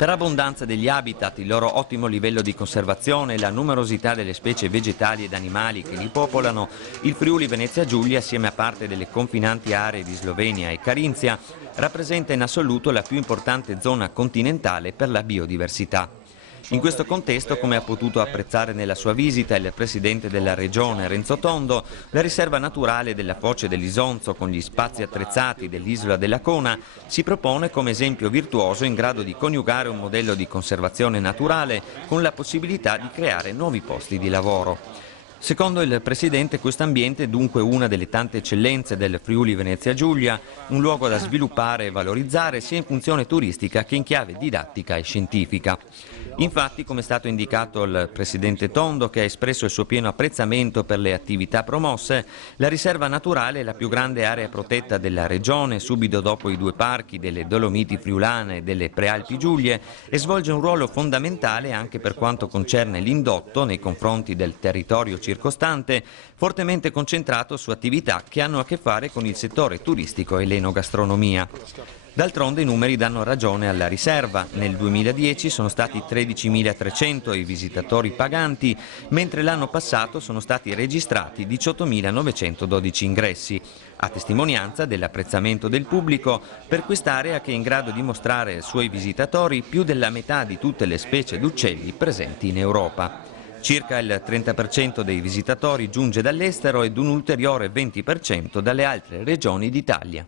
Per abbondanza degli habitat, il loro ottimo livello di conservazione e la numerosità delle specie vegetali ed animali che li popolano, il Friuli Venezia Giulia, assieme a parte delle confinanti aree di Slovenia e Carinzia, rappresenta in assoluto la più importante zona continentale per la biodiversità. In questo contesto, come ha potuto apprezzare nella sua visita il presidente della regione Renzo Tondo, la riserva naturale della foce dell'Isonzo con gli spazi attrezzati dell'isola della Cona si propone come esempio virtuoso in grado di coniugare un modello di conservazione naturale con la possibilità di creare nuovi posti di lavoro. Secondo il Presidente, quest'ambiente è dunque una delle tante eccellenze del Friuli Venezia Giulia, un luogo da sviluppare e valorizzare sia in funzione turistica che in chiave didattica e scientifica. Infatti, come è stato indicato al Presidente Tondo, che ha espresso il suo pieno apprezzamento per le attività promosse, la riserva naturale è la più grande area protetta della regione, subito dopo i due parchi delle Dolomiti Friulane e delle Prealpi Giulie, e svolge un ruolo fondamentale anche per quanto concerne l'indotto nei confronti del territorio circostante, fortemente concentrato su attività che hanno a che fare con il settore turistico e l'enogastronomia. D'altronde i numeri danno ragione alla riserva. Nel 2010 sono stati 13.300 i visitatori paganti, mentre l'anno passato sono stati registrati 18.912 ingressi, a testimonianza dell'apprezzamento del pubblico per quest'area che è in grado di mostrare ai suoi visitatori più della metà di tutte le specie d'uccelli presenti in Europa. Circa il 30% dei visitatori giunge dall'estero ed un ulteriore 20% dalle altre regioni d'Italia.